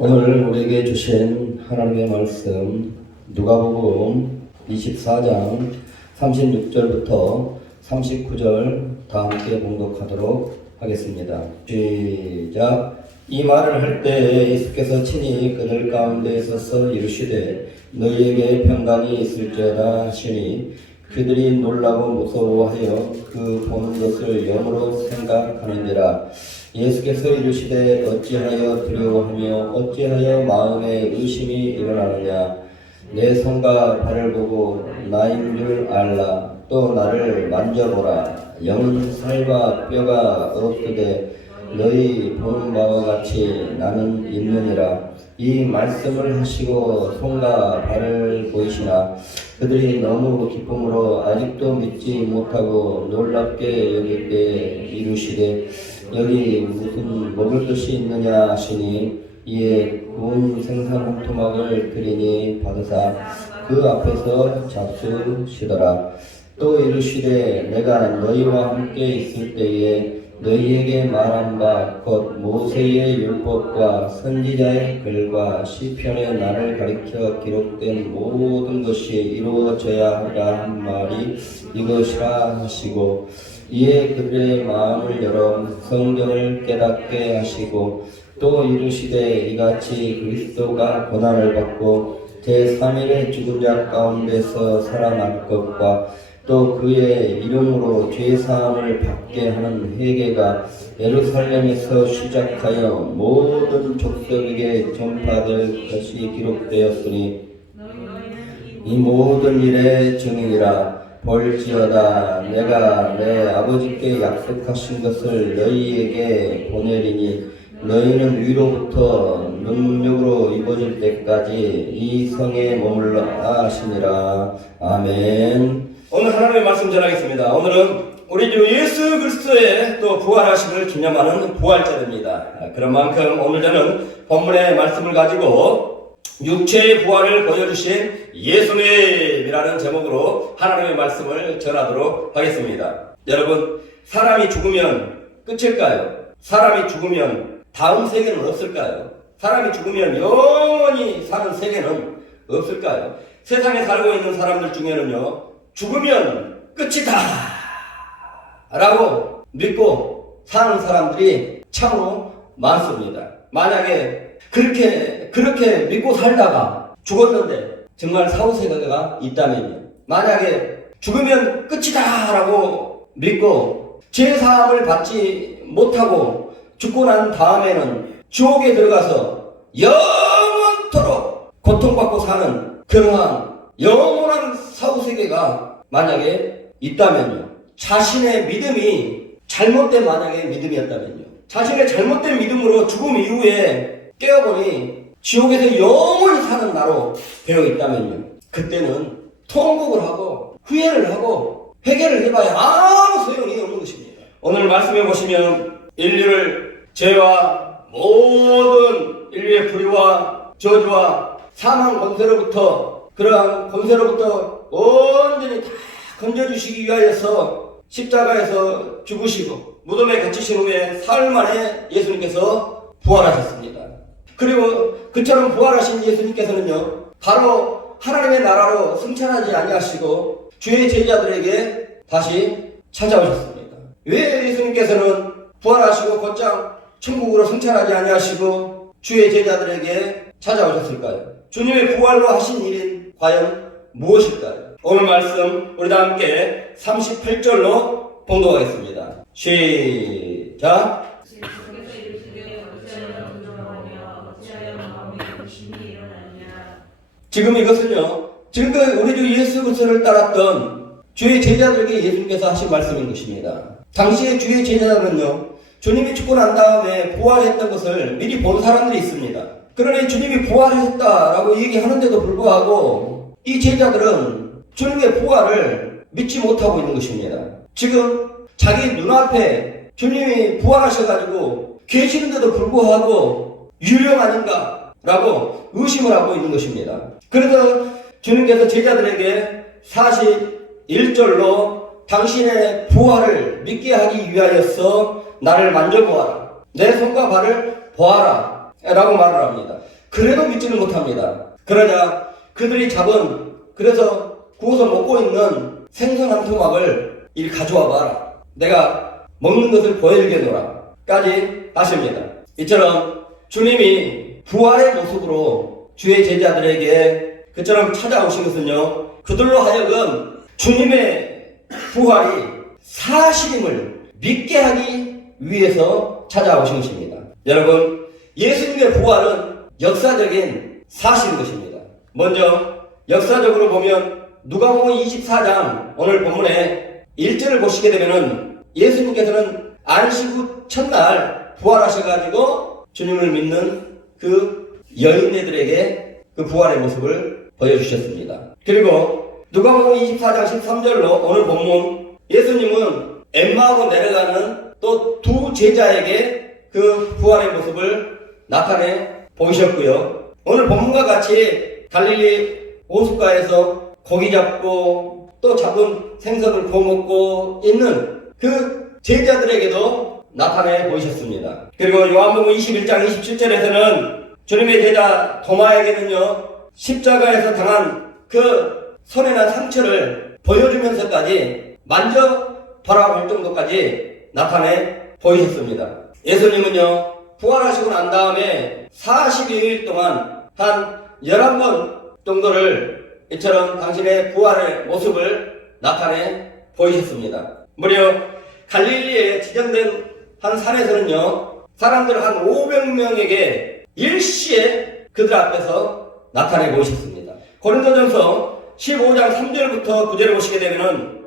오늘 우리에게 주신 하나님의 말씀 누가복음 24장 36절부터 39절 다 함께 봉독하도록 하겠습니다. 시작. 이 말을 할 때 예수께서 친히 그들 가운데 서서 이르시되 너희에게 평강이 있을지어다 하시니 그들이 놀라고 무서워하여 그 보는 것을 영으로 생각하는지라. 예수께서 이르시되 어찌하여 두려워하며 어찌하여 마음에 의심이 일어나느냐. 내 손과 발을 보고 나인 줄 알라. 또 나를 만져보라. 영은 살과 뼈가 없으되 너희 보는 바와 같이 나는 있느니라. 이 말씀을 하시고 손과 발을 보이시나 그들이 너무 기쁨으로 아직도 믿지 못하고 놀랍게 여길 때 이르시되 여기 무슨 먹을 것이 있느냐 하시니 이에 구운 생선 한 토막을 드리니 받으사 그 앞에서 잡수시더라. 또 이르시되 내가 너희와 함께 있을 때에 너희에게 말한 바 곧 모세의 율법과 선지자의 글과 시편의 나를 가리켜 기록된 모든 것이 이루어져야 하리라 한 말이 이것이라 하시고 이에 그들의 마음을 열어 성경을 깨닫게 하시고 또 이르시되 이같이 그리스도가 고난을 받고 제3일에 죽은 자 가운데서 살아날 것과 또 그의 이름으로 죄사함을 받게 하는 회개가 예루살렘에서 시작하여 모든 족속에게 전파될 것이 기록되었으니 이 모든 일의 증인이라. 볼지어다 내가 내 아버지께 약속하신 것을 너희에게 보내리니 너희는 위로부터 능력으로 입어질 때까지 이 성에 머물러 하시니라. 아멘. 오늘 하나님의 말씀 전하겠습니다. 오늘은 우리 주 예수 그리스도의 또 부활하심을 기념하는 부활절입니다. 그런 만큼 오늘 저는 본문의 말씀을 가지고 육체의 부활을 보여주신 예수님이라는 제목으로 하나님의 말씀을 전하도록 하겠습니다. 여러분, 사람이 죽으면 끝일까요? 사람이 죽으면 다음 세계는 없을까요? 사람이 죽으면 영원히 사는 세계는 없을까요? 세상에 살고 있는 사람들 중에는요, 죽으면 끝이다 라고 믿고 사는 사람들이 참으로 많습니다. 만약에 그렇게 믿고 살다가 죽었는데 정말 사후세계가 있다면요, 만약에 죽으면 끝이다 라고 믿고 죄사함을 받지 못하고 죽고 난 다음에는 지옥에 들어가서 영원토록 고통받고 사는 그러한 영원한 사후세계가 만약에 있다면요, 자신의 믿음이 잘못된 만약에 믿음이었다면요, 자신의 잘못된 믿음으로 죽음 이후에 깨어보니 지옥에서 영원히 사는 나로 되어 있다면요, 그때는 통곡을 하고 후회를 하고 회개를 해봐야 아무 소용이 없는 것입니다. 오늘 말씀해 보시면 인류를 죄와 모든 인류의 불의와 저주와 사망 권세로부터 그러한 권세로부터 온전히 다 건져주시기 위하여서 십자가에서 죽으시고 무덤에 갇히신 후에 사흘 만에 예수님께서 부활하셨습니다. 그리고 그처럼 부활하신 예수님께서는요, 바로 하나님의 나라로 승천하지 아니하시고 주의 제자들에게 다시 찾아오셨습니다. 왜 예수님께서는 부활하시고 곧장 천국으로 승천하지 아니하시고 주의 제자들에게 찾아오셨을까요? 주님의 부활로 하신 일인 과연 무엇일까요? 오늘 말씀 우리 다 함께 38절로 봉독하겠습니다. 시작. 지금 이것은요, 지금까지 우리 주 예수 그리스도를 따랐던 주의 제자들에게 예수님께서 하신 말씀인 것입니다. 당시에 주의 제자들은요, 주님이 죽고 난 다음에 부활했던 것을 미리 본 사람들이 있습니다. 그러니 주님이 부활했다라고 얘기하는데도 불구하고 이 제자들은 주님의 부활을 믿지 못하고 있는 것입니다. 지금 자기 눈앞에 주님이 부활하셔가지고 계시는데도 불구하고 유령 아닌가 라고 의심을 하고 있는 것입니다. 그래서 주님께서 제자들에게 41절로 당신의 부활을 믿게 하기 위하여서 나를 만져보아라. 내 손과 발을 보아라. 라고 말을 합니다. 그래도 믿지는 못합니다. 그러자 그들이 잡은, 그래서 구워서 먹고 있는 생선 한 토막을 이리 가져와 봐라. 내가 먹는 것을 보여주겠노라. 까지 하십니다. 이처럼 주님이 부활의 모습으로 주의 제자들에게 그처럼 찾아오신 것은요, 그들로 하여금 주님의 부활이 사실임을 믿게 하기 위해서 찾아오신 것입니다. 여러분, 예수님의 부활은 역사적인 사실인 것입니다. 먼저 역사적으로 보면 누가복음 24장 오늘 본문에 1절을 보시게 되면은 예수님께서는 안식 후 첫날 부활하셔가지고 주님을 믿는 그 여인네들에게 그 부활의 모습을 보여주셨습니다. 그리고 누가복음 24장 13절로 오늘 본문 예수님은 엠마오로 내려가는 또 두 제자에게 그 부활의 모습을 나타내 보이셨고요. 오늘 본문과 같이 갈릴리 호숫가에서 고기 잡고 또 잡은 생선을 구워 먹고 있는 그 제자들에게도 나타내 보이셨습니다. 그리고 요한복음 21장 27절에서는 주님의 제자 도마에게는요, 십자가에서 당한 그 손에 난 상처를 보여주면서까지 만져보라고 정도까지 나타내 보이셨습니다. 예수님은요, 부활하시고 난 다음에 42일 동안 한 11번 정도를 이처럼 당신의 부활의 모습을 나타내 보이셨습니다. 무려 갈릴리에 지정된 한 산에서는요, 사람들 한 500명에게 일시에 그들 앞에서 나타내 보이셨습니다. 고린도전서 15장 3절부터 9절을 보시게 되면은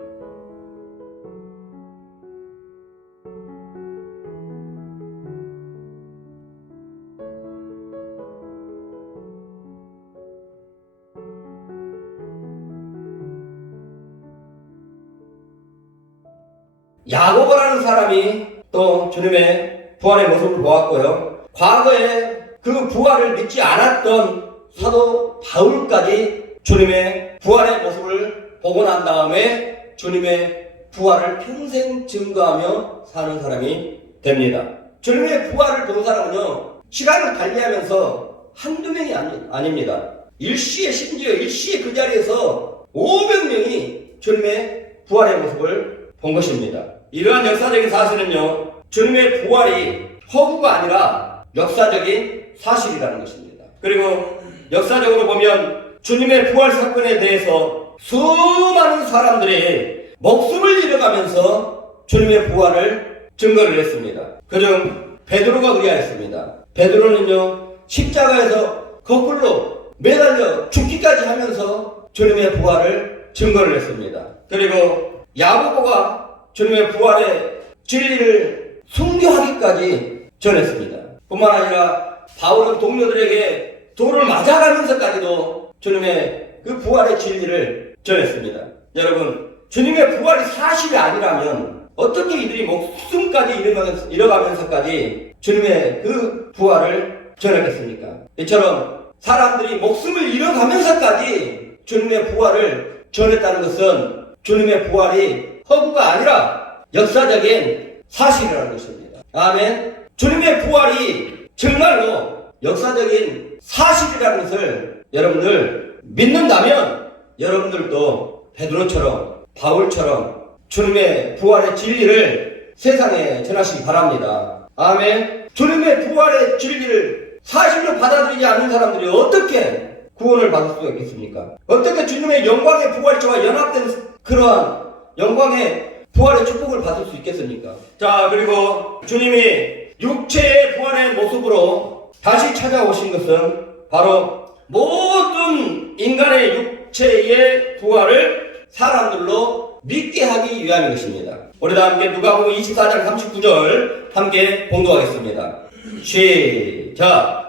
야고보라는 사람이 또 주님의 부활의 모습을 보았고요. 과거에 그 부활을 믿지 않았던 사도 바울까지 주님의 부활의 모습을 보고 난 다음에 주님의 부활을 평생 증거하며 사는 사람이 됩니다. 주님의 부활을 본 사람은요, 시간을 달리하면서 한두 명이 아닙니다. 심지어 일시에 그 자리에서 500명이 주님의 부활의 모습을 본 것입니다. 이러한 역사적인 사실은요, 주님의 부활이 허구가 아니라 역사적인 사실이라는 것입니다. 그리고 역사적으로 보면 주님의 부활 사건에 대해서 수많은 사람들이 목숨을 잃어가면서 주님의 부활을 증거를 했습니다. 그중 베드로가 그리하였습니다. 베드로는요, 십자가에서 거꾸로 매달려 죽기까지 하면서 주님의 부활을 증거를 했습니다. 그리고 야고보가 주님의 부활의 진리를 순교하기까지 전했습니다. 뿐만 아니라 바울은 동료들에게 돌을 맞아가면서까지도 주님의 그 부활의 진리를 전했습니다. 여러분, 주님의 부활이 사실이 아니라면 어떻게 이들이 목숨까지 잃어가면서까지 주님의 그 부활을 전했겠습니까? 이처럼 사람들이 목숨을 잃어가면서까지 주님의 부활을 전했다는 것은 주님의 부활이 허구가 아니라 역사적인 사실이라는 것입니다. 아멘. 주님의 부활이 정말로 역사적인 사실이라는 것을 여러분들 믿는다면 여러분들도 베드로처럼 바울처럼 주님의 부활의 진리를 세상에 전하시기 바랍니다. 아멘. 주님의 부활의 진리를 사실로 받아들이지 않는 사람들이 어떻게 구원을 받을 수가 있겠습니까? 어떻게 주님의 영광의 부활체와 연합된 그러한 영광의 부활의 축복을 받을 수 있겠습니까? 자, 그리고 주님이 육체의 부활의 모습으로 다시 찾아오신 것은 바로 모든 인간의 육체의 부활을 사람들로 믿게 하기 위함인 것입니다. 우리 다 함께 누가복음 24장 39절 함께 봉독하겠습니다. 시작.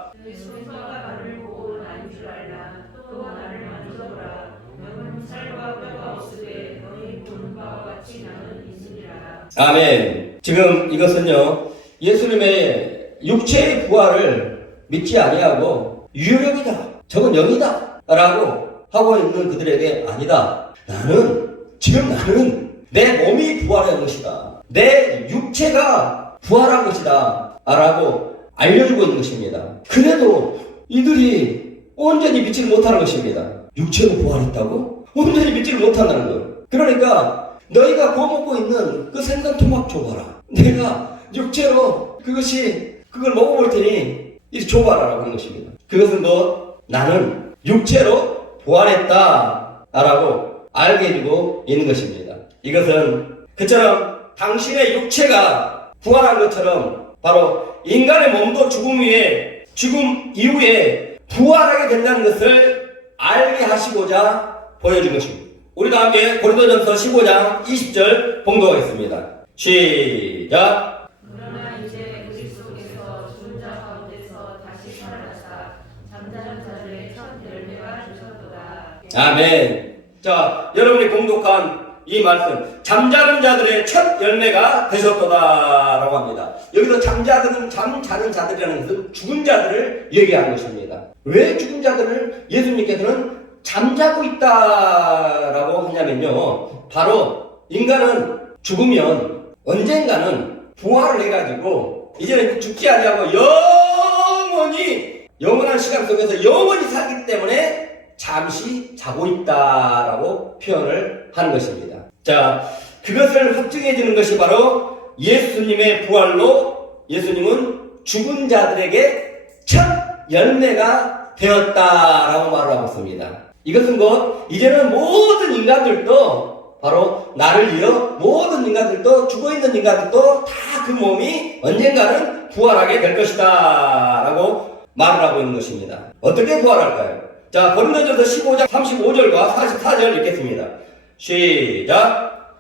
아멘. 지금 이것은요, 예수님의 육체의 부활을 믿지 아니하고 유력이다, 저건 영이다 라고 하고 있는 그들에게 아니다. 나는 내 몸이 부활한 것이다, 내 육체가 부활한 것이다 라고 알려주고 있는 것입니다. 그래도 이들이 온전히 믿지를 못하는 것입니다. 육체로 부활했다고? 온전히 믿지를 못한다는 거예요. 그러니까 너희가 구워 먹고 있는 그 생선 토막 줘봐라. 내가 육체로 그걸 먹어볼 테니 이제 줘봐라라고 하는 것입니다. 그것은 나는 육체로 부활했다 라고 알게 해주고 있는 것입니다. 이것은 그처럼 당신의 육체가 부활한 것처럼 바로 인간의 몸도 죽음 이후에 부활하게 된다는 것을 알게 하시고자 보여준 것입니다. 우리도 함께 고린도전서 15장 20절 봉독하겠습니다. 시작. 그러나 이제 그리스도께서 죽은 자 가운데서 다시 살아나사 잠자는 자들의 첫 열매가 되셨도다. 아멘. 자, 여러분이 공독한 이 말씀, 잠자는 자들의 첫 열매가 되셨도다라고 합니다. 여기서 잠자는 자들이라는 것은 죽은 자들을 얘기하는 것입니다. 왜 죽은 자들을 예수님께서는 잠자고 있다라고 하냐면요, 바로 인간은 죽으면 언젠가는 부활을 해가지고 이제는 죽지 아니하고 영원한 시간 속에서 영원히 살기 때문에 잠시 자고 있다라고 표현을 하는 것입니다. 자, 그것을 확증해 주는 것이 바로 예수님의 부활로 예수님은 죽은 자들에게 첫 열매가 되었다라고 말을 하고 있습니다. 이것은 이제는 모든 인간들도 바로 나를 이어 모든 인간들도 죽어있는 인간들도 다 그 몸이 언젠가는 부활하게 될 것이다 라고 말을 하고 있는 것입니다. 어떻게 부활할까요? 자, 고린도전서 15장 35절과 44절 읽겠습니다. 시작.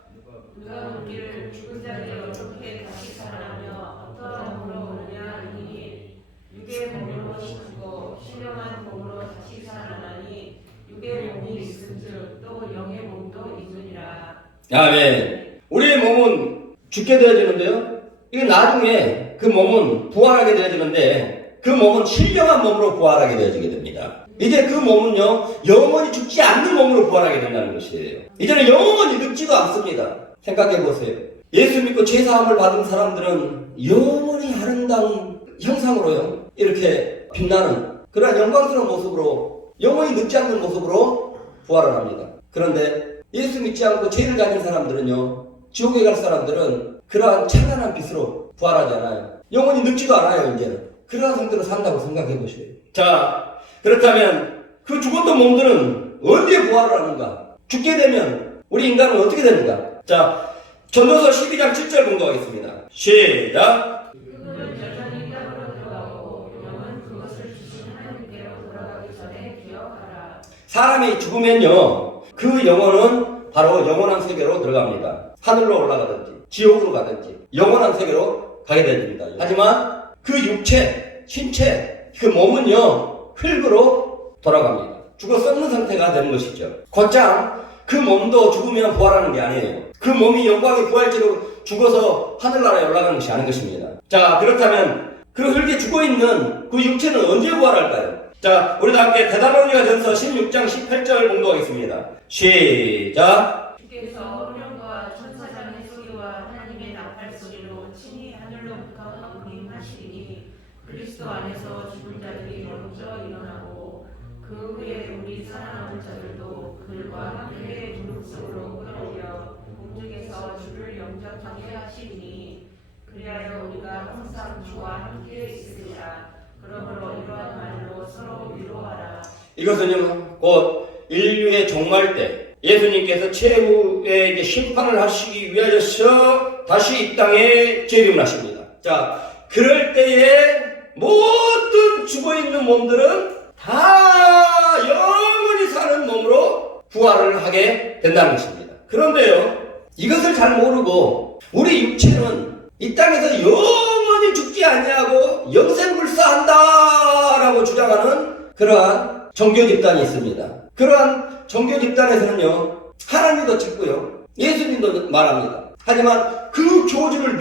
누가 우리를 죽은 자들이 어떻게 다시 살아나며 어떠한 몸으로 오느냐 하니 육의 몸으로 죽고 신령한 몸으로 다시 살아나니 육의 몸이 있은즉 또 영의 몸도 있느니라. 아멘. 우리의 몸은 죽게 되어지는데요, 이게 나중에 그 몸은 부활하게 되어지는데 그 몸은 신령한 몸으로 부활하게 되어지게 됩니다. 이제 그 몸은요, 영원히 죽지 않는 몸으로 부활하게 된다는 것이에요. 이제는 영원히 늙지도 않습니다. 생각해 보세요. 예수 믿고 죄사함을 받은 사람들은 영원히 아름다운 형상으로요, 이렇게 빛나는 그러한 영광스러운 모습으로, 영원히 늙지 않는 모습으로 부활을 합니다. 그런데 예수 믿지 않고 죄를 가진 사람들은요, 지옥에 갈 사람들은 그러한 찬란한 빛으로 부활하지 않아요. 영원히 늙지도 않아요. 이제는 그러한 상태로 산다고 생각해 보세요. 자, 그렇다면 그 죽었던 몸들은 언제 부활을 하는가? 죽게 되면 우리 인간은 어떻게 되는가? 자, 전도서 12장 7절 공독하겠습니다. 시작. 그는 여전히 땅으로 들어가고 영은 그것을 주신 하나님께로 돌아가기 전에 기억하라. 사람이 죽으면요, 그 영혼은 바로 영원한 세계로 들어갑니다. 하늘로 올라가든지 지옥으로 가든지 영원한 세계로 가게 됩니다. 하지만 그 육체, 신체, 그 몸은요, 흙으로 돌아갑니다. 죽어 썩는 상태가 되는 것이죠. 곧장 그 몸도 죽으면 부활하는 게 아니에요. 그 몸이 영광의 부활체로 죽어서 하늘나라에 올라가는 것이 아닌 것입니다. 자, 그렇다면 그 흙에 죽어있는 그 육체는 언제 부활할까요? 자, 우리도 함께 데살로니가전서 16장 18절 공독하겠습니다. 시작. 주께서 호령과 천사장의 소리와 하나님의 나팔 소리로 친히 하늘로부터 강림하시리니 그리스도 안에서 죽은 자들이 먼저 일어나고 그 후에 우리 살아남은 자들도 그들과 함께 무릎 속으로 끌어올려 공중에서 주를 영접하게 하시리니 그리하여 우리가 항상 주와 함께 있으리라. 그러므로 이러한 말로 서로 위로하라. 이것은요, 곧 인류의 종말 때 예수님께서 최후의 이제 심판을 하시기 위하여서 다시 이 땅에 재림하십니다. 자, 그럴 때에 모든 죽어있는 몸들은 다 영원히 사는 몸으로 부활을 하게 된다는 것입니다. 그런데요, 이것을 잘 모르고 우리 육체는 이 땅에서 영원히 죽지 아니하고 영생불사한다라고 주장하는 그러한 종교 집단이 있습니다. 그러한 종교 집단에서는요, 하나님도 찾고요, 예수님도 말합니다. 하지만 그 교주를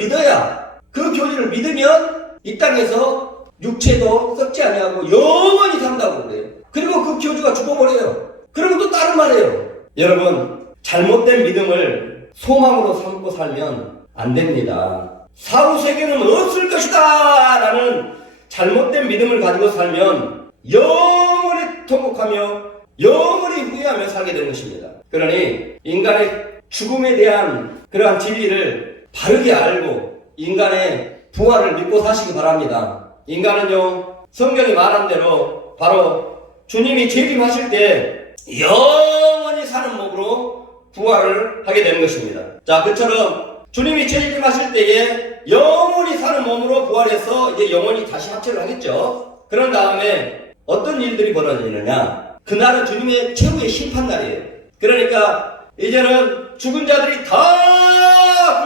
믿으면 이 땅에서 육체도 썩지 아니하고 영원히 산다고 그래요. 그리고 그 교주가 죽어버려요. 그러면 또 다른 말이에요. 여러분, 잘못된 믿음을 소망으로 삼고 살면 안 됩니다. 사후 세계는 없을 것이다 라는 잘못된 믿음을 가지고 살면 영원히 통곡하며 영원히 후회하며 살게 되는 것입니다. 그러니 인간의 죽음에 대한 그러한 진리를 바르게 알고 인간의 부활을 믿고 사시기 바랍니다. 인간은요, 성경이 말한 대로 바로 주님이 재림하실 때 영원히 사는 몸으로 부활을 하게 되는 것입니다. 자, 그처럼 주님이 재림하실 때에 영원히 사는 몸으로 부활해서 이제 영원히 다시 합체를 하겠죠. 그런 다음에 어떤 일들이 벌어지느냐? 그날은 주님의 최후의 심판날이에요. 그러니까 이제는 죽은 자들이 다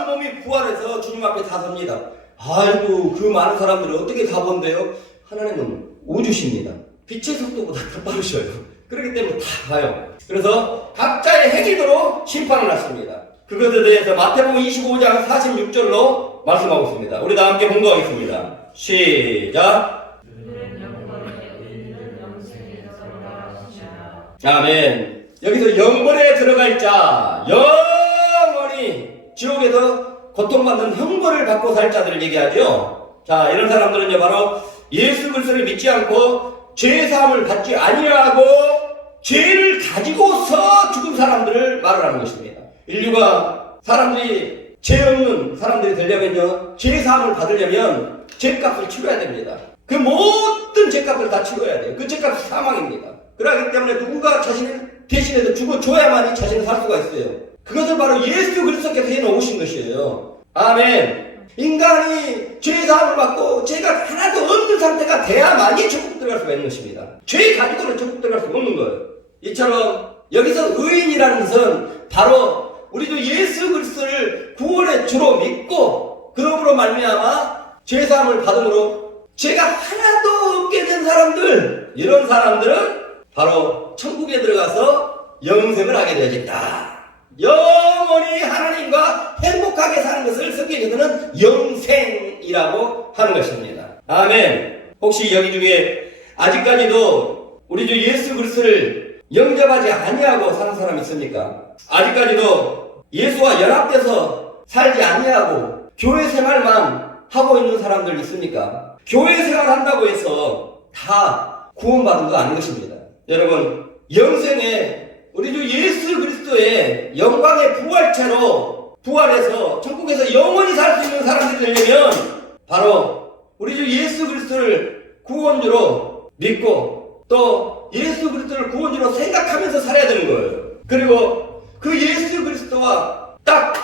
그 몸이 부활해서 주님 앞에 다 섭니다. 아이고, 그 많은 사람들을 어떻게 가본대요? 하나님은 우주십니다. 빛의 속도보다 더 빠르셔요. 그렇기 때문에 다 가요. 그래서 각자의 행위로 심판을 하십니다. 그것에 대해서 마태복음 25장 46절로 말씀하고 있습니다. 우리 다 함께 봉독하겠습니다. 시작. 아멘. 여기서 영벌에 들어갈 자, 영원히 지옥에서 고통받는 형벌을 받고 살 자들을 얘기하죠. 자, 이런 사람들은요, 바로 예수 그리스도를 믿지 않고 죄사함을 받지 아니하고 죄를 가지고서 죽은 사람들을 말하는 것입니다. 인류가 사람들이 죄 없는 사람들이 되려면요, 죄사함을 받으려면 죄값을 치러야 됩니다. 그 모든 죄값을 다 치러야 돼요. 그 죄값이 사망입니다. 그렇기 때문에 누군가 자신을 대신해서 죽어줘야만이 자신을 살 수가 있어요. 그것을 바로 예수 그리스도께서 해놓으신 것이에요. 아멘. 인간이 죄사함을 받고 죄가 하나도 없는 상태가 돼야만이 천국 들어갈 수가 있는 것입니다. 죄 가지고는 천국 들어갈 수 없는 거예요. 이처럼 여기서 의인이라는 것은 바로 우리도 예수 그리스도를 구원의 주로 믿고 그러므로 말미암아 죄사함을 받음으로 죄가 하나도 없게 된 사람들, 이런 사람들은 바로 천국에 들어가서 영생을 하게 되어진다. 영원히 하나님과 행복하게 사는 것을 성경에서는 영생이라고 하는 것입니다. 아멘. 혹시 여기 중에 아직까지도 우리 주 예수 그리스도를 영접하지 아니하고 사는 사람 있습니까? 아직까지도 예수와 연합돼서 살지 아니하고 교회 생활만 하고 있는 사람들 있습니까? 교회 생활한다고 해서 다 구원받은 거 아닌 것입니다. 여러분, 영생에 우리 주 예수 그리스도의 영광의 부활체로 부활해서 천국에서 영원히 살 수 있는 사람들이 되려면 바로 우리 주 예수 그리스도를 구원주로 믿고 또 예수 그리스도를 구원주로 생각하면서 살아야 되는 거예요. 그리고 그 예수 그리스도와 딱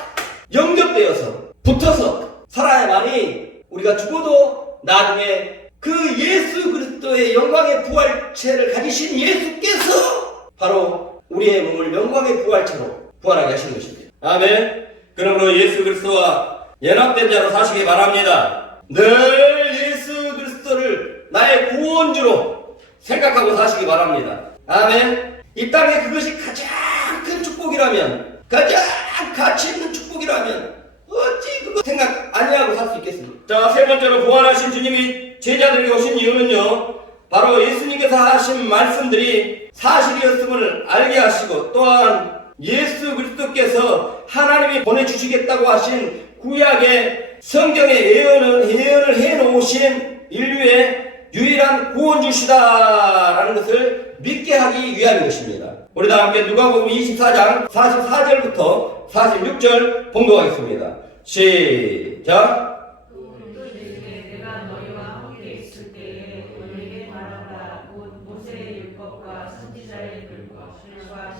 연결되어서 붙어서 살아야만이 우리가 죽어도 나중에 그 예수 그리스도의 영광의 부활체를 가지신 예수께서 바로 우리의 몸을 영광의 부활체로 부활하게 하시는 것입니다. 아멘. 그러므로 예수 그리스도와 연합된 자로 사시기 바랍니다. 늘 예수 그리스도를 나의 구원주로 생각하고 사시기 바랍니다. 아멘. 이 땅에 그것이 가장 큰 축복이라면, 가장 가치 있는 축복이라면 어찌 그거 생각 아니하고 살 수 있겠습니까? 자, 세 번째로 부활하신 주님이 제자들에게 오신 이유는요, 바로 예수님께서 하신 말씀들이 사실이었음을 알게 하시고 또한 예수 그리스도께서 하나님이 보내주시겠다고 하신 구약의 성경의 예언을 해놓으신 인류의 유일한 구원주시다라는 것을 믿게 하기 위함인 것입니다. 우리 다 함께 누가복음 24장 44절부터 46절 봉독하겠습니다. 시작. 내가 너희와 함께 있을 때에 너희에게 말하라. 곧 모세의 율법과 선지자의 글과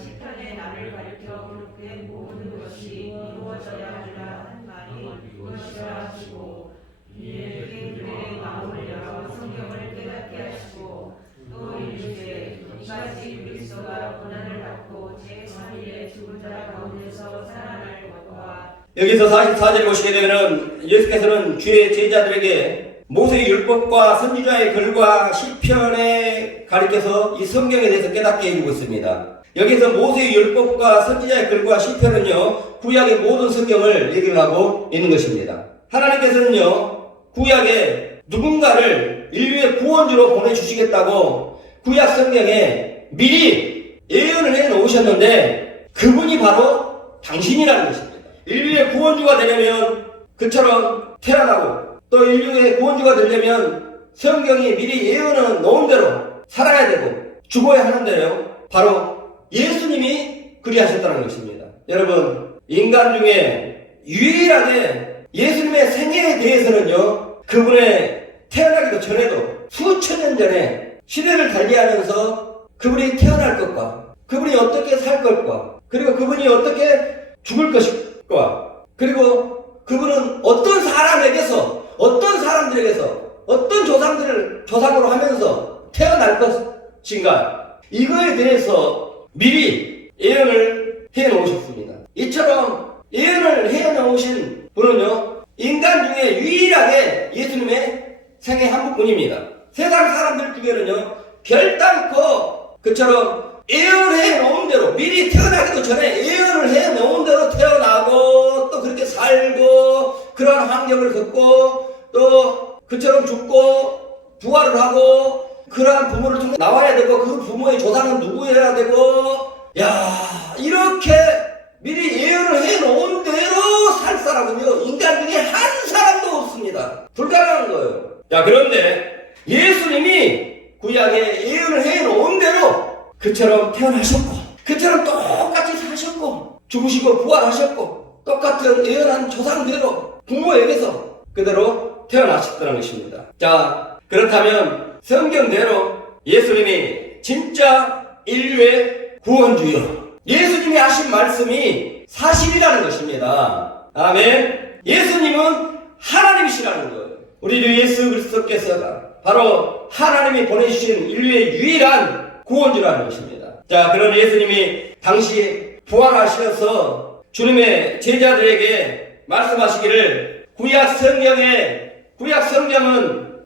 시편의 나를 가리켜 그렇게 모든 것이 이루어져야 하리라 한 말이 이것이라 하시고 그의 마음을 열어 성경을 깨닫게 하시고 또 이르시되 이같이 그리스도가 고난을 받고 제3일에 죽은 자 가운데서 살아날 것과. 여기서 44절에 보시게 되면은 예수께서는 주의 제자들에게 모세의 율법과 선지자의 글과 시편에 가리켜서 이 성경에 대해서 깨닫게 해주고 있습니다. 여기서 모세의 율법과 선지자의 글과 시편은요, 구약의 모든 성경을 얘기를 하고 있는 것입니다. 하나님께서는요, 구약에 누군가를 인류의 구원주로 보내주시겠다고 구약 성경에 미리 예언을 해 놓으셨는데 그분이 바로 당신이라는 것입니다. 인류의 구원주가 되려면 그처럼 태어나고 또 인류의 구원주가 되려면 성경이 미리 예언해 놓은 대로 살아야 되고 죽어야 하는데요. 바로 예수님이 그리하셨다는 것입니다. 여러분, 인간 중에 유일하게 예수님의 생애에 대해서는요, 그분의 태어나기도 전에도 수천 년 전에 시대를 달리하면서 그분이 태어날 것과 그분이 어떻게 살 것과 그리고 그분이 어떻게 죽을 것과 그리고 그분은 어떤 사람에게서 어떤 사람들에게서 어떤 조상으로 하면서 태어날 것인가, 이거에 대해서 미리 예언을 해 놓으셨습니다. 이처럼 예언을 해 놓으신 분은요, 인간 중에 유일하게 예수님의 생애 한 분뿐입니다. 세상 사람들 중에는요, 결단코 그처럼 예언해 놓은 대로, 미리 태어나기도 전에 예언을 해 놓은 대로 태어나고 또 그렇게 살고 그러한 환경을 겪고 또 그처럼 죽고 부활을 하고 그러한 부모를 통해 나와야 되고 그 부모의 조상은 누구여야 되고, 야, 이렇게 미리 예언을 해 놓은 대로 살 사람은요, 인간 중에 한 사람도 없습니다. 불가능한 거예요. 자, 그런데 예수님이 구약에 예언을 해 놓은 대로 그처럼 태어나셨고 그처럼 똑같이 사셨고 죽으시고 부활하셨고 똑같은 예언한 조상대로 부모에게서 그대로 태어나셨다는 것입니다. 자, 그렇다면 성경대로 예수님이 진짜 인류의 구원주요, 예수님이 하신 말씀이 사실이라는 것입니다. 아멘. 예수님은 하나님이시라는 거예요. 우리 주 예수 그리스도께서가 바로 하나님이 보내주신 인류의 유일한 구원주라는 것입니다. 자, 그런 예수님이 당시 부활하셔서 주님의 제자들에게 말씀하시기를 구약 성경은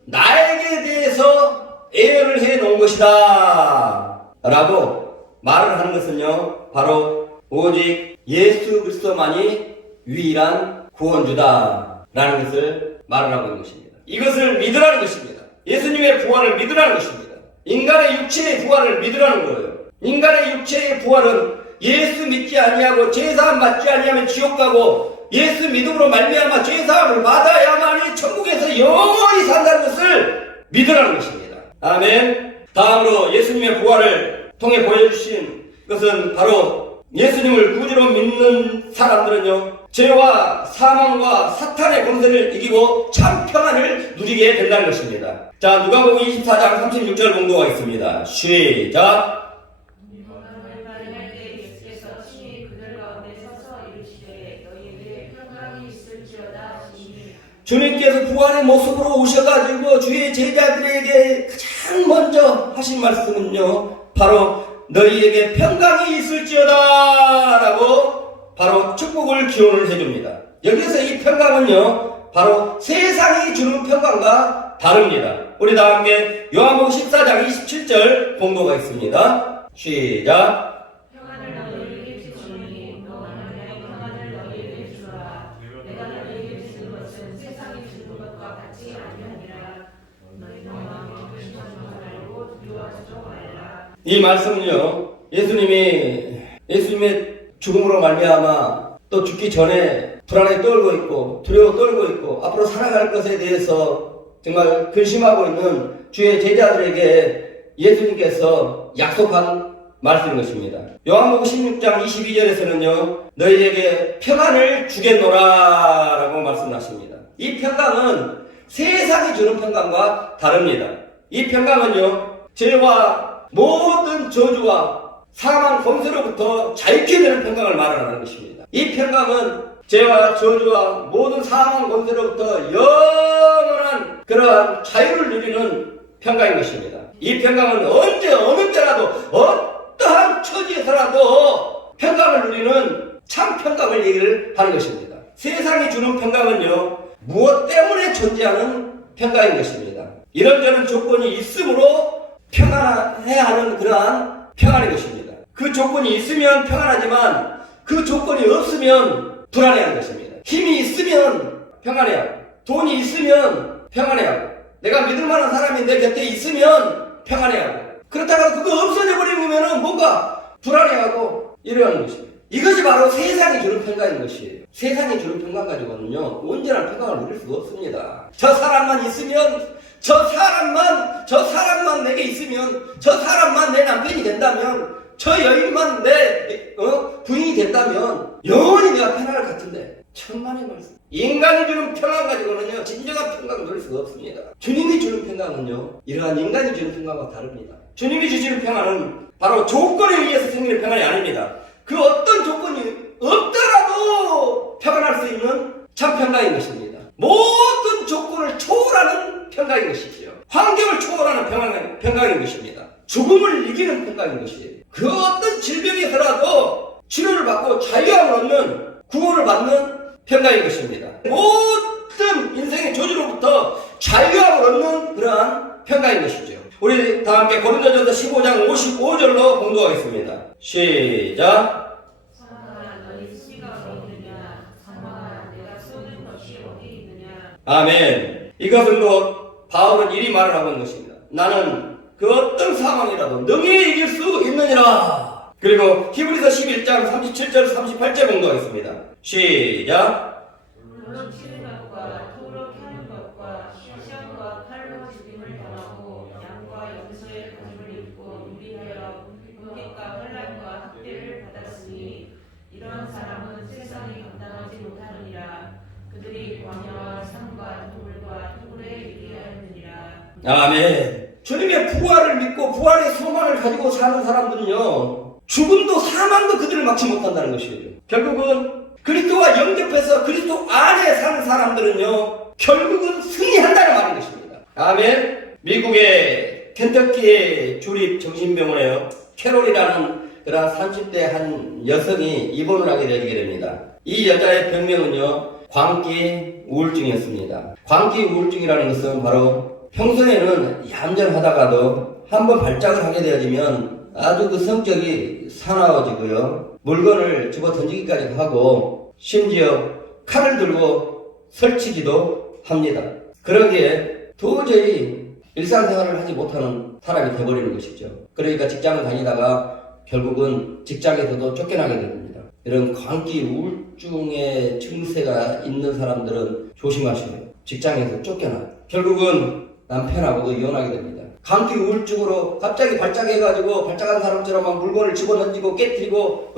나에게 대해서 예언을 해 놓은 것이다 라고 말을 하는 것은요, 바로 오직 예수 그리스도만이 유일한 구원주다 라는 것을 말을 하고 있는 것입니다. 이것을 믿으라는 것입니다. 예수님의 부활을 믿으라는 것입니다. 인간의 육체의 부활을 믿으라는 거예요. 인간의 육체의 부활은 예수 믿지 아니하고 죄사함 받지 아니하면 지옥 가고 예수 믿음으로 말미암아 죄사함을 받아야만이 천국에서 영원히 산다는 것을 믿으라는 것입니다. 아멘. 다음으로 예수님의 부활을 통해 보여주신 것은 바로 예수님을 구주로 믿는 사람들은요, 죄와 사망과 사탄의 권세를 이기고 참 평안을 누리게 된다는 것입니다. 자, 누가복음 24장 36절 공독하겠습니다. 시작. 주님께서 부활의 모습으로 오셔가지고 주의 제자들에게 가장 먼저 하신 말씀은요, 바로 너희에게 평강이 있을지어다 라고 바로 축복을 기원을 해줍니다. 여기서 이 평강은요, 바로 세상이 주는 평강과 다릅니다. 우리 다 함께 요한복음 14장 27절 봉독하겠습니다. 시작. 평안을 너희에게 주노니 너와 나의 평안을 너희에게 주노라. 내가 너희에게 주는 것은 세상이 주는 것과 같이 아니하니라. 너희는 마음에 근심하지 말고 두려워하지 말라. 이 말씀은요, 예수님의 죽음으로 말미암아 또 죽기 전에 불안에 떨고 있고 두려워 떨고 있고 앞으로 살아갈 것에 대해서 정말 근심하고 있는 주의 제자들에게 예수님께서 약속한 말씀인 것입니다. 요한복음 16장 22절에서는요, 너희에게 평안을 주겠노라 라고 말씀하십니다. 이 평강은 세상이 주는 평강과 다릅니다. 이 평강은요, 죄와 모든 저주와 사망 권세로부터 자유케 되는 평강을 말하는 것입니다. 이 평강은 죄와 저주와 모든 사망 권세로부터 영원한 그러한 자유를 누리는 평강인 것입니다. 이 평강은 언제 어느 때라도 어떠한 처지에서라도 평강을 누리는 참 평강을 얘기를 하는 것입니다. 세상이 주는 평강은요, 무엇 때문에 존재하는 평강인 것입니다. 이런저런 조건이 있으므로 평안해야 하는 그러한 평안인 것입니다. 그 조건이 있으면 평안하지만 그 조건이 없으면 불안해하는 것입니다. 힘이 있으면 평안해하고 돈이 있으면 평안해하고 내가 믿을 만한 사람이 내 곁에 있으면 평안해하고 그렇다가 그거 없어져 버리면 뭔가 불안해하고 이러는 것입니다. 이것이 바로 세상이 주는 평강인 것이에요. 세상이 주는 평강 가지고는요, 온전한 평강을 누릴 수가 없습니다. 저 사람만 있으면 저 사람만 내게 있으면, 저 사람만 내 남편이 된다면, 저 여인만 내 부인이 된다면 영원히 내가 편안할 것 같은데, 천만의 말씀. 인간이 주는 평안 가지고는요 진정한 평강을 누릴 수가 없습니다. 주님이 주는 평강은요 이러한 인간이 주는 평강과 다릅니다. 주님이 주시는 평안은 바로 조건에 의해서 생기는 평안이 아닙니다. 그 어떤 조건이 없더라도 평안할 수 있는 참 평강인 것입니다. 모든 조건을 초월하는 평강인 것이지요. 환경을 초월하는 평강인 것입니다. 죽음을 이기는 평강인 것이에요. 그 어떤 질병에서라도 치료를 받고 자유함을 얻는, 구원을 받는 평강인 것입니다. 모든 인생의 조지로부터 자유함을 얻는 그러한 평강인 것이죠. 우리 다 함께 고린도전서 15장 55절로 공부하겠습니다. 시작. 사망아 너희 수비가 어디 있느냐? 사망아 내가 쏘는 것이 어디 있느냐? 아멘. 이것은 곧 바울은 이리 말을 하고 있는 것입니다. 나는 그 어떤 상황이라도 능히 이길 수 있느니라. 그리고 히브리서 11장 37절 38절 공부하겠습니다. 시작. 물론 치는 것과 토록 하는 것과 시험과 칼로 죽임을 당하고 양과 염소의 가죽을 입고 유리하여 공격과 환난과 학대를 받았으니 이런 사람은 세상이 감당하지 못하느니라. 그들이 광야와 산과 돌과 토굴에 이르게 하였느니라. 아멘. 주님의 부활을 믿고 부활의 소망을 가지고 사는 사람들은요 죽음도 사망도 그들을 막지 못한다는 것이죠. 결국은 그리스도와 영접해서 그리스도 안에 사는 사람들은요 결국은 승리한다는 말인 것입니다. 아멘. 미국의 켄터키의 주립 정신병원에요 캐롤이라는 그런 30대 한 여성이 입원을 하게 되게 됩니다. 이 여자의 병명은요 광기 우울증이었습니다. 광기 우울증이라는 것은 바로 평소에는 얌전하다가도 한번 발작을 하게 되어지면 아주 그 성격이 사나워지고요. 물건을 집어 던지기까지 하고 심지어 칼을 들고 설치기도 합니다. 그러기에 도저히 일상생활을 하지 못하는 사람이 되어버리는 것이죠. 그러니까 직장을 다니다가 결국은 직장에서도 쫓겨나게 됩니다. 이런 광기 우울증의 증세가 있는 사람들은 조심하시고요. 직장에서 쫓겨나요. 결국은 남편하고도 이혼하게 됩니다. 감기 우울증으로 갑자기 발작해가지고 발작한 사람처럼 막 물건을 집어던지고 깨뜨리고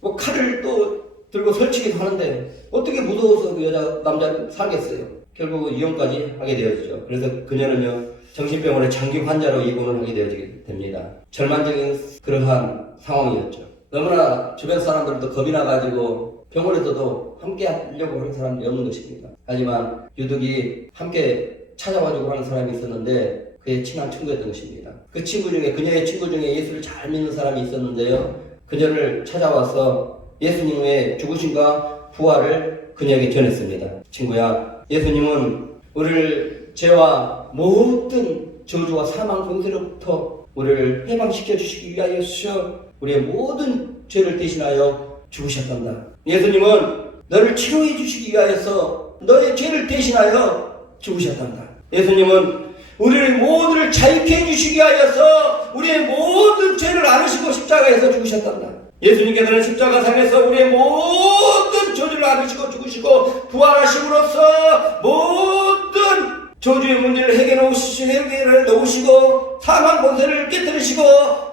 뭐 칼을 또 들고 설치기도 하는데 어떻게 무서워서 그 여자 남자 살겠어요. 결국은 이혼까지 하게 되어지죠. 그래서 그녀는요 정신병원에 장기 환자로 입원을 하게 되어지게 됩니다. 절망적인 그러한 상황이었죠. 너무나 주변 사람들도 겁이 나가지고 병원에서도 함께 하려고 하는 사람이 없는 것입니다. 하지만 유독이 함께 찾아와주고 하는 사람이 있었는데 그의 친한 친구였던 것입니다. 그 친구 중에 그녀의 친구 중에 예수를 잘 믿는 사람이 있었는데요. 그녀를 찾아와서 예수님의 죽으심과 부활을 그녀에게 전했습니다. 친구야, 예수님은 우리를 죄와 모든 저주와 사망 공세로부터 우리를 해방시켜 주시기 위하여서 우리의 모든 죄를 대신하여 죽으셨단다. 예수님은 너를 치료해 주시기 위하여서 너의 죄를 대신하여 죽으셨단다. 예수님은 우리를 모두를 자유케 해주시기 위하여서 우리의 모든 죄를 안으시고 십자가에서 죽으셨단다. 예수님께서는 십자가상에서 우리의 모든 저주를 안으시고 죽으시고 부활하심으로써 모든 저주의 문제를 해결해 놓으시고 사망 권세를 깨뜨리시고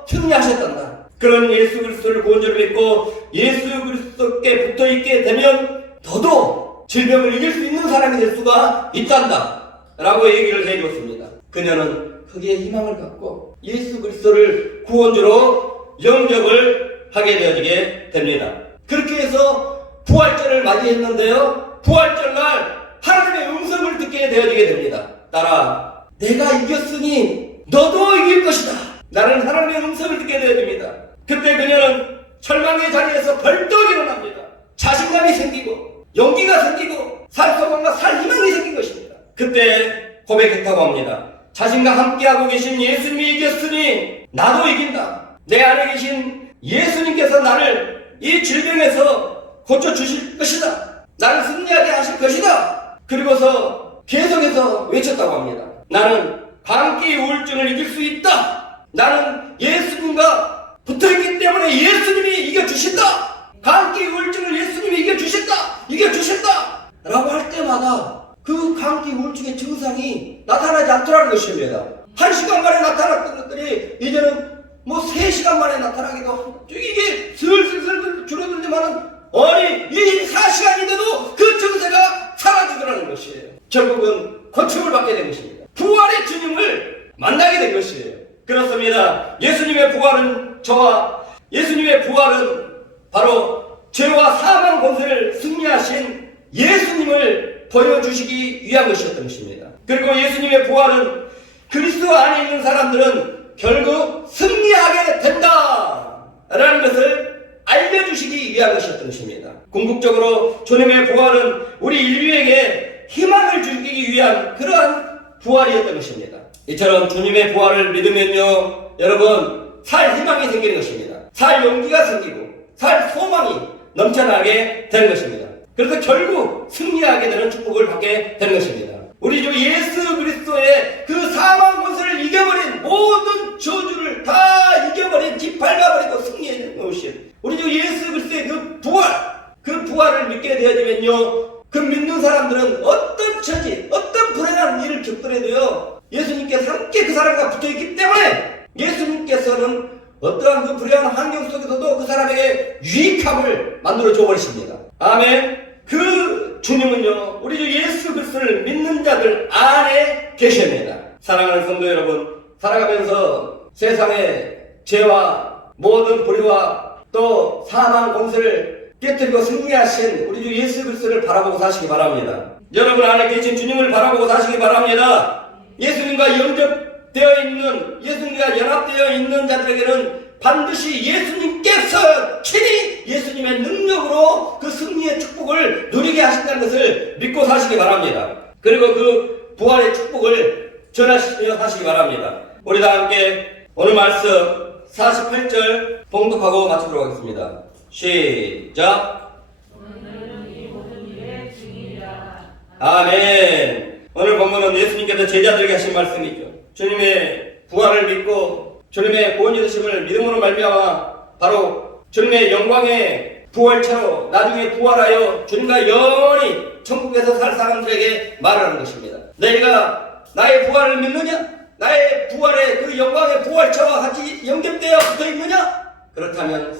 승리하셨단다. 그런 예수 그리스도를 구원자로 믿고 예수 그리스도께 붙어있게 되면 더더욱 질병을 이길 수 있는 사람이 될 수가 있단다 라고 얘기를 해주었습니다. 그녀는 거기에 희망을 갖고 예수 그리스도를 구원주로 영접을 하게 되어지게 됩니다. 그렇게 해서 부활절을 맞이했는데요. 부활절날 하나님의 음성을 듣게 되어지게 됩니다. 따라 내가 이겼으니 너도 이길 것이다. 나는 하나님의 음성을 듣게 되어집니다. 그때 그녀는 절망의 자리에서 벌떡 일어납니다. 자신감이 생기고 용기가 생기고 살 소망과 살 희망이 생긴 것입니다. 그때 고백했다고 합니다. 자신과 함께하고 계신 예수님이 이겼으니 나도 이긴다. 내 안에 계신 예수님께서 나를 이 질병에서 고쳐주실 것이다. 나를 승리하게 하실 것이다. 그리고서 계속해서 외쳤다고 합니다. 나는 감기 우울증을 이길 수 있다. 나는 예수님과 붙어있기 때문에 예수님이 이겨주신다. 감기 우울증을 예수님이 이겨주신다. 라고 할 때마다 그 감기 우울증의 증상이 나타나지 않더라는 것입니다. 1시간 만에 나타났던 것들이 이제는 뭐 3시간 만에 나타나기도 하고 이게 슬슬 줄어들지만은 아니 24시간인데도 그 증세가 사라지더라는 것이에요. 결국은 고침을 받게 된 것입니다. 부활의 주님을 만나게 된 것이에요. 그렇습니다. 예수님의 부활은 바로 죄와 사망 권세를 승리하신 예수님을 보여주시기 위한 것이었던 것입니다. 그리고 예수님의 부활은 그리스도 안에 있는 사람들은 결국 승리하게 된다 라는 것을 알려주시기 위한 것이었던 것입니다. 궁극적으로 주님의 부활은 우리 인류에게 희망을 주기 위한 그러한 부활이었던 것입니다. 이처럼 주님의 부활을 믿으면요, 여러분, 살 희망이 생기는 것입니다. 살 용기가 생기고 살 소망이 넘쳐나게 되는 것입니다. 그래서 결국 승리하게 되는 축복을 받게 되는 것입니다. 우리 주 예수 그리스도의 그 사망 권세를 이겨버린 모든 저주를 다 이겨버린 뒷밟아버리고 승리해낸 것이 우리 주 예수 그리스도의 그 부활을 믿게 되어지면요, 그 믿는 사람들은 어떤 처지, 어떤 불행한 일을 겪더라도요, 예수님께서 함께 그 사람과 붙어있기 때문에 예수님께서는 어떠한 그 불행한 환경 속에서도 그 사람에게 유익함을 만들어 줘버리십니다. 아멘. 그 주님은요, 우리 주 예수 그리스도를 믿는 자들 안에 계십니다. 사랑하는 성도 여러분, 살아가면서 세상의 죄와 모든 불의와 또 사망 권세를 깨뜨리고 승리하신 우리 주 예수 그리스도를 바라보고 사시기 바랍니다. 여러분 안에 계신 주님을 바라보고 사시기 바랍니다. 예수님과 연접되어 있는, 예수님과 연합되어 있는 자들에게는 반드시 예수님께서 친히 예수님의 능력으로 그 승리의 축복을 누리게 하신다는 것을 믿고 사시기 바랍니다. 그리고 그 부활의 축복을 전하시며 사시기 바랍니다. 우리 다 함께 오늘 말씀 48절 봉독하고 마치도록 하겠습니다. 시작. 오늘은 이 모든 일의 증인이라. 아멘. 오늘 본문은 예수님께서 제자들에게 하신 말씀이죠. 주님의 부활을 믿고 주님의 구원이 되심을 믿음으로 말미암아 바로 주님의 영광의 부활체로 나중에 부활하여 주님과 영원히 천국에서 살 사람들에게 말하는 것입니다. 너희가 나의 부활을 믿느냐? 나의 부활의 그 영광의 부활체와 같이 연결되어 붙어 있느냐? 그렇다면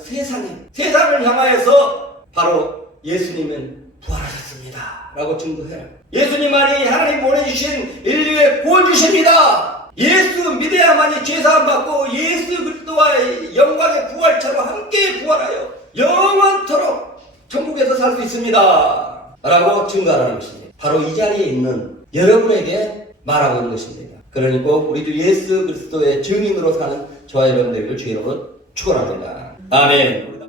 세상을 향하여서 바로 예수님은 부활하셨습니다 라고 증거해라. 예수님만이 하나님 보내주신 인류의 구원주십니다. 예수 믿어야만이 죄사함 받고 예수 그리스도와의 영광의 부활처럼 함께 부활하여 영원토록 천국에서 살 수 있습니다 라고 증거하라는 것입니다. 바로 이 자리에 있는 여러분에게 말하고 있는 것입니다. 그러니 꼭 우리 주 예수 그리스도의 증인으로 사는 저와 여러분들을 주의 이름으로 축원합니다. 아멘.